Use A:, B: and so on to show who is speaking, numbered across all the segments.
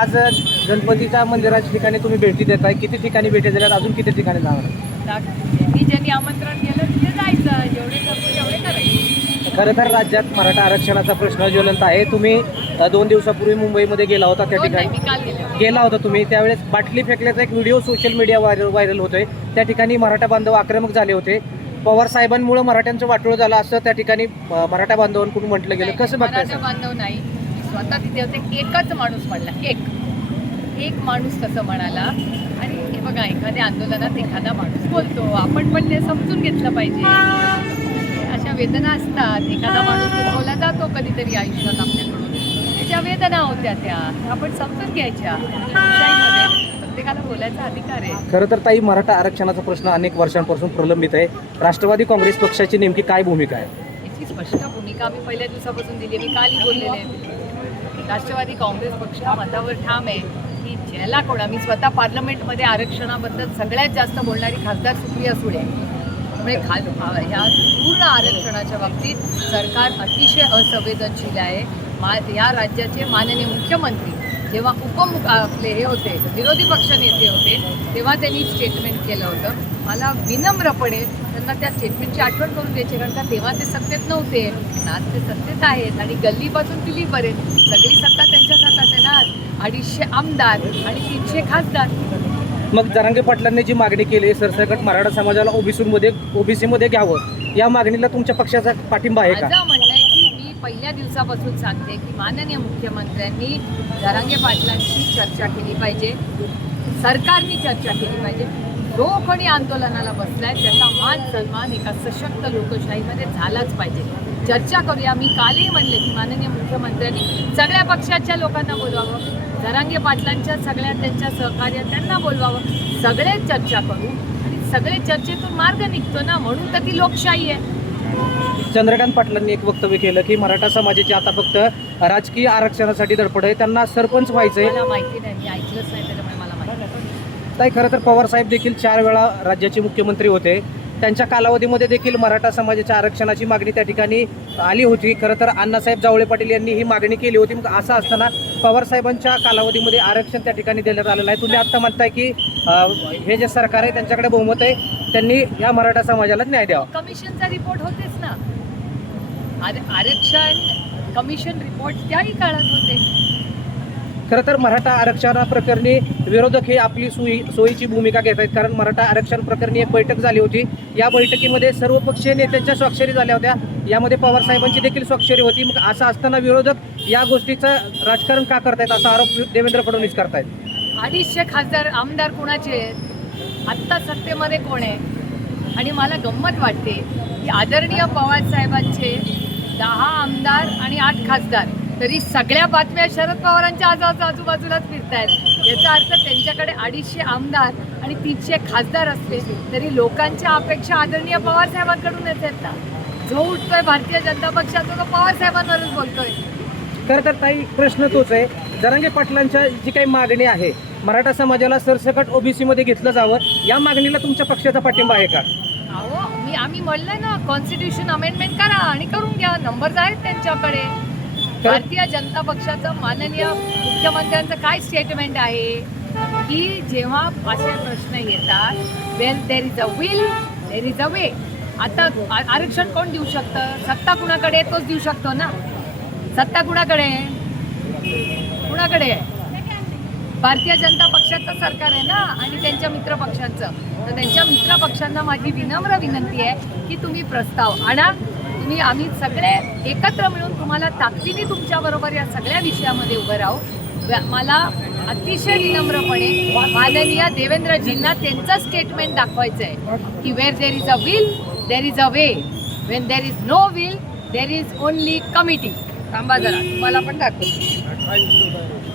A: आज गणपतीच्या मंदिराच्या ठिकाणी तुम्ही भेटी देत आहे किती ठिकाणी भेटी दिल्यात अजून किती ठिकाणी जाणार?
B: ज्यांनी ज्यांनी आमंत्रण केलं तिथे जायचं. जेवढे करतो तेवढे करायचे.
A: खरं तर राज्यात मराठा आरक्षणाचा प्रश्न ज्वलंत आहे. तुम्ही दोन दिवसापूर्वी मुंबईमध्ये गेला होता त्या
B: नाही,
A: ठिकाणी.
B: गेले
A: होता. तुम्ही. त्यावेळेस बाटली फेकल्याचा एक video social media viral viral होतोय. त्या ठिकाणी मराठा बांधव आक्रमक झाले होते. पवार साहेबांमुळे मराठ्यांचं वाटोळ झालं असं त्या ठिकाणी मराठा बांधवांकडून म्हटलं गेलं. कसं
B: मराठा बांधव नाही. स्वतः तिथे होते एकच माणूस म्हणला एक. एक माणूस तसं म्हणाला. आणि हे बघा एखाद्या आंदोलनात एखादा माणूस बोलतो. आपण पण ते समजून घेतलं पाहिजे. अशा वेदना असतात. एखादा माणूस दुखवला जातो कधीतरी आयुष्यात आपल्याकडून. त्याच्या वेदना होत्या त्या. आपण समजून घ्यायच्या. प्रत्येकाला बोलायचा अधिकार आहे.
A: खरं तर ताई मराठा आरक्षणाचा प्रश्न अनेक वर्षांपासून प्रलंबित आहे. राष्ट्रवादी काँग्रेस पक्षाची नेमकी काय भूमिका आहे?
B: याची स्पष्ट भूमिका आम्ही पहिल्या दिवसापासून दिली मी कालही बोललेले आहे. राष्ट्रवादी काँग्रेस पक्ष हा मतावर ठाम आहे की ज्याला कोणा मी स्वतः पार्लमेंटमध्ये आरक्षणाबद्दल सगळ्यात जास्त बोलणारी खासदार सुप्रिया सुळे. म्हणजे त्यामुळे खाल ह्या पूर्ण आरक्षणाच्या बाबतीत सरकार अतिशय असंवेदनशील आहे. मा या राज्याचे माननीय मुख्यमंत्री जेव्हा उपमुख आपले हे होते विरोधी पक्षनेते होते तेव्हा त्यांनी स्टेटमेंट केलं होतं. मला विनम्रपणे त्यांना त्या स्टेटमेंटची आठवण करून द्यायची कारण का तेव्हा ते सत्तेत नव्हते आज ते सत्तेत आहेत आणि गल्लीपासून दिल्लीपर्यंत सगळी सत्ता त्यांच्याच हातात आहे ना. अडीचशे आमदार आणि तीनशे खासदार.
A: मग जरांगे पाटलांनी जी मागणी केली सरसकट मराठा समाजाला ओबीसी मध्ये ओबीसी मध्ये घ्यावं या मागणीला तुमच्या पक्षाचा पाठिंबा आहे का?
B: म्हणणं आहे की मी पहिल्या दिवसापासून सांगते की माननीय मुख्यमंत्र्यांनी जरांगे पाटलांशी चर्चा केली पाहिजे. सरकारनी चर्चा केली पाहिजे. जो कोणी आंदोलनाला बसलाय. त्याचा मान सन्मान एका सशक्त लोकशाहीमध्ये झालाच पाहिजे. चर्चा करूया. मी कालही म्हणले की माननीय मुख्यमंत्र्यांनी सगळ्या पक्षाच्या लोकांना बोलवावं. जरांगे पाटलांच्या सगळ्या त्यांच्या सहकार्य त्यांना बोलवावं. सगळे चर्चा करू. आणि सगळे चर्चेतून मार्ग निघतो ना? म्हणून तर ती लोकशाही आहे.
A: चंद्रकांत पाटलांनी एक वक्तव्य केलं की मराठा समाजाची आता फक्त राजकीय आरक्षणासाठी धडपड आहे. त्यांना सरपंच व्हायचंय.
B: माहिती नाही. मी ऐकलंच नाही. नाही.
A: खरं तर पवार साहेब देखील चार वेळा राज्याचे मुख्यमंत्री होते. त्यांच्या कालावधीमध्ये देखील मराठा समाजाच्या आरक्षणाची मागणी त्या ठिकाणी आली होती. खरं तर अण्णासाहेब जावळे पाटील यांनी ही मागणी केली होती. मग असं असताना पवार साहेबांच्या कालावधीमध्ये आरक्षण त्या ठिकाणी देण्यात आलेलं आहे. तुम्ही आत्ता म्हणताय की हे जे सरकार आहे त्यांच्याकडे बहुमत आहे. त्यांनी या मराठा समाजाला न्याय द्यावा.
B: कमिशनचा रिपोर्ट होतेच ना. आर- आरक्षण कमिशन रिपोर्ट त्याही काळात होते.
A: खरं तर मराठा आरक्षणाप्रकरणी विरोधक हे आपली सोयी सोयीची भूमिका घेत आहेत. कारण मराठा आरक्षण प्रकरणी एक बैठक झाली होती. या बैठकीमध्ये सर्व पक्षीय नेत्यांच्या स्वाक्षरी झाल्या होत्या. यामध्ये पवार साहेबांची देखील स्वाक्षरी होती. मग असं असताना विरोधक या गोष्टीचं राजकारण का करतायत असा आरोप देवेंद्र फडणवीस करतायत?
B: अडीचशे खासदार आमदार कोणाचे आहेत? आत्ता सत्तेमध्ये कोण आहे? आणि मला गंमत वाटते की आदरणीय पवार साहेबांचे दहा आमदार आणि आठ खासदार तरी सगळ्या बातम्या शरद पवारांच्या आजू आजूबाजूलाच फिरत आहेत याचा अर्थ त्यांच्याकडे अडीचशे आमदार आणि तीनशे खासदार असले तरी लोकांच्या अपेक्षा आदरणीय पवार साहेबांकडूनच आहेत ना. जो उठतोय भारतीय जनता पक्षाचा तो पवार साहेबांवरच बोलतोय.
A: खरं तर ताई प्रश्न तोच आहे. जरांगे पाटलांच्या जी काही मागणी आहे मराठा समाजाला सरसकट ओबीसी मध्ये घेतलं जावं या मागणीला तुमच्या पक्षाचा पाठिंबा आहे का?
B: अहो मी आम्ही म्हणलंय ना कॉन्स्टिट्यूशन अमेंडमेंट करा आणि करून घ्या. नंबर्स आहेत त्यांच्याकडे. भारतीय जनता पक्षाचं माननीय मुख्यमंत्र्यांचं काय स्टेटमेंट आहे? की जेव्हा असे प्रश्न येतात well there is a will there is a way आता आरक्षण कोण देऊ शकतं? सत्ता कुणाकडे आहे, तोच देऊ शकतो ना? सत्ता कुणाकडे आहे? कुणाकडे आहे? भारतीय जनता पक्षाचं सरकार आहे ना? आणि त्यांच्या मित्र पक्षांचं. तर त्यांच्या मित्र पक्षांना माझी विनम्र विनंती आहे की तुम्ही प्रस्ताव आणा. तुम्ही आम्ही सगळे एकत्र मिळून तुम्हाला ताकदीने तुमच्याबरोबर या सगळ्या विषयामध्ये उभं राहू. मला अतिशय विनम्रपणे माननीय देवेंद्रजींना त्यांचं स्टेटमेंट दाखवायचं आहे की where there is a will there is a way when there is no will there is only committee थांबा जरा तुम्हाला पण दाखव.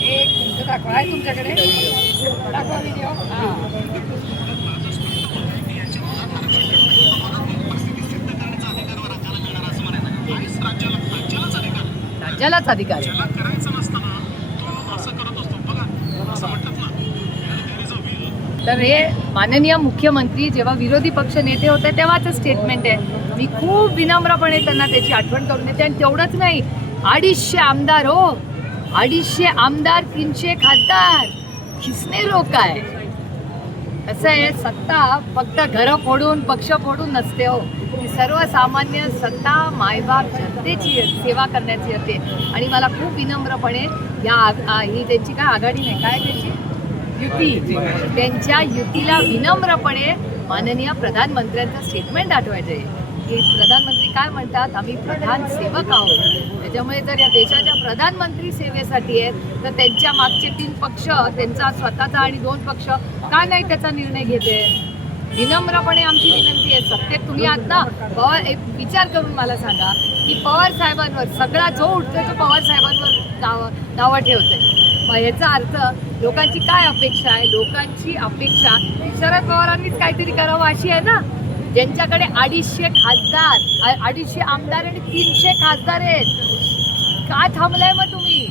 B: एक दाखवा. आहे तुमच्याकडे? दाखवा व्हिडिओ हां. राज्यालाच अधिकार. तर हे माननीय मुख्यमंत्री जेव्हा विरोधी पक्ष नेते होते तेव्हाचं स्टेटमेंट आहे. मी खूप विनम्रपणे त्यांना त्याची आठवण करून देते. आणि तेवढंच नाही अडीचशे आमदार हो. अडीचशे आमदार तीनशे खासदार. किसने लोक आहे? कसं आहे सत्ता फक्त घरं फोडून पक्ष फोडून नसते हो. ही सर्वसामान्य सत्ता मायबाप जनतेची सेवा करण्याची असते आणि मला खूप विनम्रपणे या आ- ही त्यांची काय आघाडी नाही काय त्यांची? युती. त्यांच्या युतीला विनम्रपणे माननीय प्रधानमंत्र्यांचं स्टेटमेंट आठवायचं आहे. की प्रधानमंत्री काय म्हणतात? आम्ही प्रधान सेवक आहोत. त्याच्यामुळे जर या देशाच्या प्रधानमंत्री सेवेसाठी आहेत तर त्यांच्या मागचे तीन पक्ष त्यांचा स्वतःचा आणि दोन पक्ष का नाही त्याचा निर्णय घेते? विनम्रपणे आमची विनंती आहे सत्तेत तुम्ही आता ना? पवार एक विचार करून मला सांगा की पवार साहेबांवर सगळा जो उठतो तो पवार साहेबांवर नाव नावं ठेवते मग ह्याचा अर्थ लोकांची काय अपेक्षा आहे? लोकांची अपेक्षा शरद पवारांनीच काहीतरी करावं अशी आहे ना? ज्यांच्याकडे अडीचशे खासदार अडीचशे आमदार आणि तीनशे खासदार आहेत. का थांबलाय मग तुम्ही?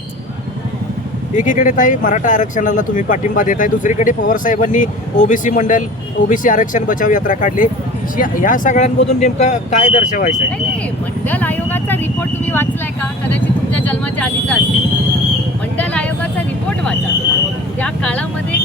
A: एकीकडे ताई मराठा आरक्षणाला तुम्ही पाठिंबा देताय दुसरीकडे पवार साहेबांनी ओबीसी मंडल ओबीसी आरक्षण बचाव यात्रा काढली. या- सगळ्यांमधून नेमकं काय दर्शवायचं आहे
B: मंडल आयोगाचा रिपोर्ट तुम्ही वाचलाय का? कदाचित तुमच्या जन्माच्या आधीचा असेल. मंडल आयोगाचा रिपोर्ट वाचा. त्या काळामध्ये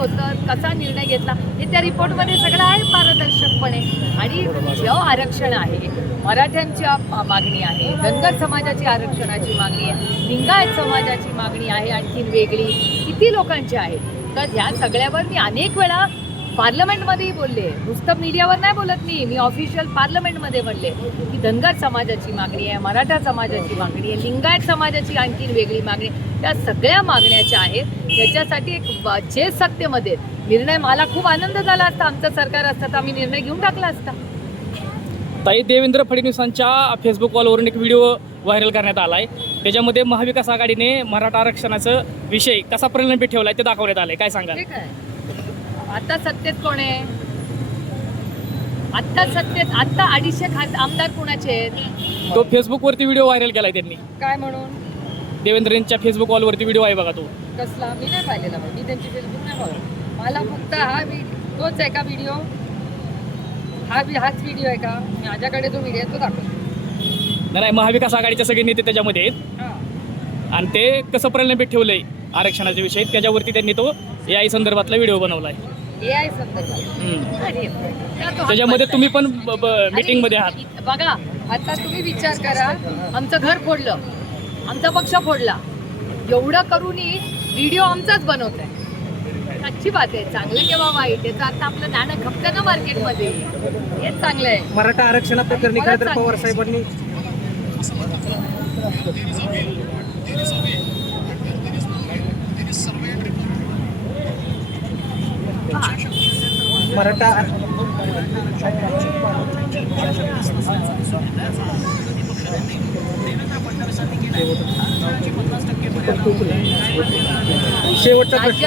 B: होतं कसा निर्णय घेतला हे त्या रिपोर्टमध्ये सगळं आहे पारदर्शकपणे. आणि जो आरक्षण आहे. मराठ्यांची मागणी आहे. धनगर समाजाची आरक्षणाची मागणी आहे. लिंगायत समाजाची मागणी आहे आणखीन वेगळी. किती लोकांची आहे? तर ह्या सगळ्यावर मी अनेक वेळा पार्लमेंटमध्येही बोलले. नुसतं मीडियावर नाही बोलत मी. मी ऑफिशियल पार्लमेंटमध्ये बोलले की धनगर समाजाची मागणी आहे मराठा समाजाची मागणी आहे लिंगायत समाजाची आणखीन वेगळी मागणी. त्या सगळ्या मागण्याच्या आहेत त्याच्यासाठी एक जे सत्तेमध्ये निर्णय मला खूप आनंद झाला असता. आमचं सरकार असतं तर आम्ही निर्णय घेऊन टाकला असता.
C: ताई देवेंद्र फडणवीसांच्या फेसबुक वॉलवरून एक व्हिडिओ व्हायरल करण्यात आला आहे त्याच्यामध्ये महाविकास आघाडीने मराठा आरक्षणाचं विषय कसा प्रलंबित ठेवला आहे ते दाखवण्यात आलं आहे काय
B: आहे. आता सत्तेत कोण आहे? आत्ता सत्तेत आत्ता अडीचशे खास आमदार कोणाचे आहेत?
C: तो फेसबुकवरती व्हिडिओ व्हायरल केला आहे त्यांनी.
B: काय म्हणून?
C: देवेंद्रजींच्या फेसबुक वॉलवरती व्हिडिओ आहे बघा तो.
B: कसला? मी नाही पाहिलेला मी त्यांची फेसबुक नाही पाहिलं मला फक्त हा व्हिडिओ तोच आहे का व्हिडिओ हा वि- हाच व्हिडिओ आहे का? माझ्याकडे जो व्हिडिओ आहे तो दाखव
C: नाही नाही, महाविकास आघाडीचे सगळे नेते त्याच्यामध्ये आहेत.
B: हां.
C: आणि ते कसं प्रलंबित ठेवलं आहे आरक्षणाच्या विषयी त्याच्यावरती त्यांनी तो ए आय संदर्भातला व्हिडिओ बनवला आहे
B: ए आय संदर्भात अरे, त्या तो हात
C: त्याच्यामध्ये. तुम्ही पण
B: अरे,
C: मीटिंगमध्ये आहात.
B: बघा आता तुम्ही विचार करा आमचं घर फोडलं. आमचा पक्ष फोडला. एवढं करूनही व्हिडिओ आमचाच बनवत आहे अच्छी बात आहे. चांगलं किंवा वाईट याचं आता आपलं नाणं खपतं ना मार्केटमध्ये. हेच चांगलं आहे.
A: मराठा आरक्षणाप्रकरणी खरं तर पवार साहेबांनी मराठा शेवटचा प्रश्न.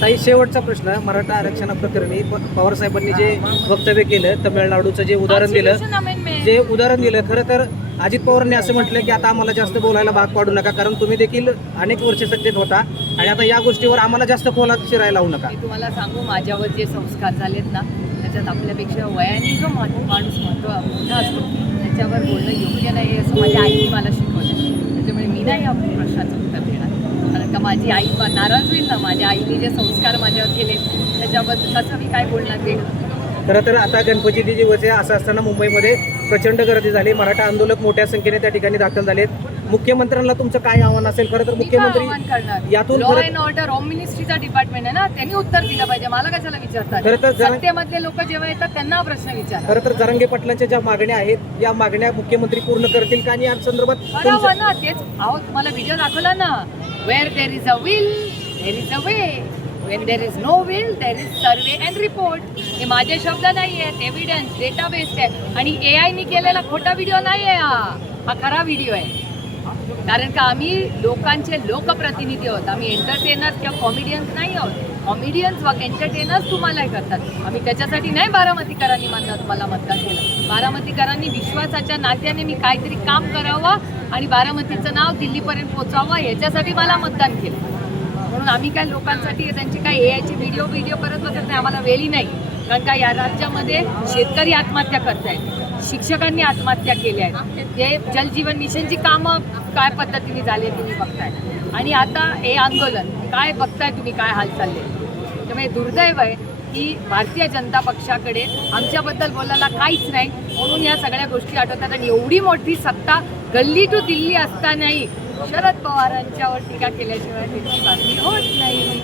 A: ताई शेवटचा प्रश्न. मराठा आरक्षणाप्रकरणी प- पवार साहेबांनी जे वक्तव्य केलं तमिळनाडूचं जे उदाहरण दिलं. जे उदाहरण दिलं खरं तर अजित पवारांनी असं म्हटलं की आता आम्हाला जास्त बोलायला भाग पाडू नका कारण तुम्ही देखील अनेक वर्ष सत्तेत होता आणि आता या गोष्टीवर आम्हाला जास्त खोलात शिरायला लावू नका.
B: मी तुम्हाला सांगू माझ्यावर जे संस्कार झालेत ना त्याच्यात आपल्यापेक्षा वयाने जो माणूस महत्त्व मोठा असतो त्याच्यावर बोलणं योग्य नाही असं माझ्या आईने मला शिकवलं. त्याच्यामुळे मी नाही या प्रश्नाचं उत्तर देणार. कारण का माझी आई नाराज होईल ना माझ्या आईने जे संस्कार माझ्यावर केले त्याच्याबद्दल कसं मी काय बोलणार वेगळं
A: खरं तर आता गणपती दिवस आहे असं असताना मुंबईमध्ये प्रचंड गर्दी झाली. मराठा आंदोलक मोठ्या संख्येने त्या ठिकाणी दाखल झालेत. मुख्यमंत्र्यांना तुमचं काय आव्हान असेल? खरं तर मुख्यमंत्री यातून
B: लॉ अँड ऑर्डर होम मिनिस्ट्रीचा डिपार्टमेंट आहे ना त्यांनी उत्तर दिलं पाहिजे. मला कशाला
A: खरं तर
B: विचारतात सत्तेमधले लोक जेव्हा येतात त्यांना हा प्रश्न विचार.
A: खरं तर जरांगे पाटलांच्या ज्या मागण्या आहेत या मागण्या मुख्यमंत्री पूर्ण करतील का? आणि या संदर्भात
B: बरोबर
A: तुमचं-
B: ना तेच अहो तुम्हाला व्हिडिओ दाखवला ना. Where there is a will there is a way when there is no will there is survey and report हे माझे शब्द नाही आहेत एव्हिडन्स डेटाबेस आहे. आणि ए आयनी केलेला खोटा व्हिडिओ नाही आहे हा. हा खरा व्हिडिओ आहे. कारण का आम्ही लोकांचे लोकप्रतिनिधी आहोत. आम्ही एंटरटेनर्स किंवा कॉमेडियन्स नाही आहोत. कॉमेडियन्स व एंटरटेनर्स तुम्हाला करतात. आम्ही त्याच्यासाठी नाही बारामतीकरांनी मतदान मला मतदान केलं. बारामतीकरांनी विश्वासाच्या नात्याने मी काहीतरी काम करावं आणि बारामतीचं नाव दिल्लीपर्यंत पोचावं याच्यासाठी मला मतदान केलं. म्हणून आम्ही काय लोकांसाठी त्यांची काय ए आयची व्हिडिओ व्हिडिओ करत वगैरे नाही आम्हाला वेळी नाही. कारण का या राज्यामध्ये शेतकरी आत्महत्या करत आहेत शिक्षकांनी आत्महत्या केल्या आहेत. जे जलजीवन मिशनची कामं काय पद्धतीने झाली तुम्ही बघताय. आणि आता हे आंदोलन काय बघताय तुम्ही काय हाल चालले त्यामुळे दुर्दैव आहे की भारतीय जनता पक्षाकडे आमच्याबद्दल बोलायला काहीच नाही. म्हणून या सगळ्या गोष्टी आठवतात. आणि एवढी मोठी सत्ता गल्ली टू दिल्ली असतानाही शरद पवारांच्यावर टीका केल्याशिवाय त्याची बातमी होत नाही.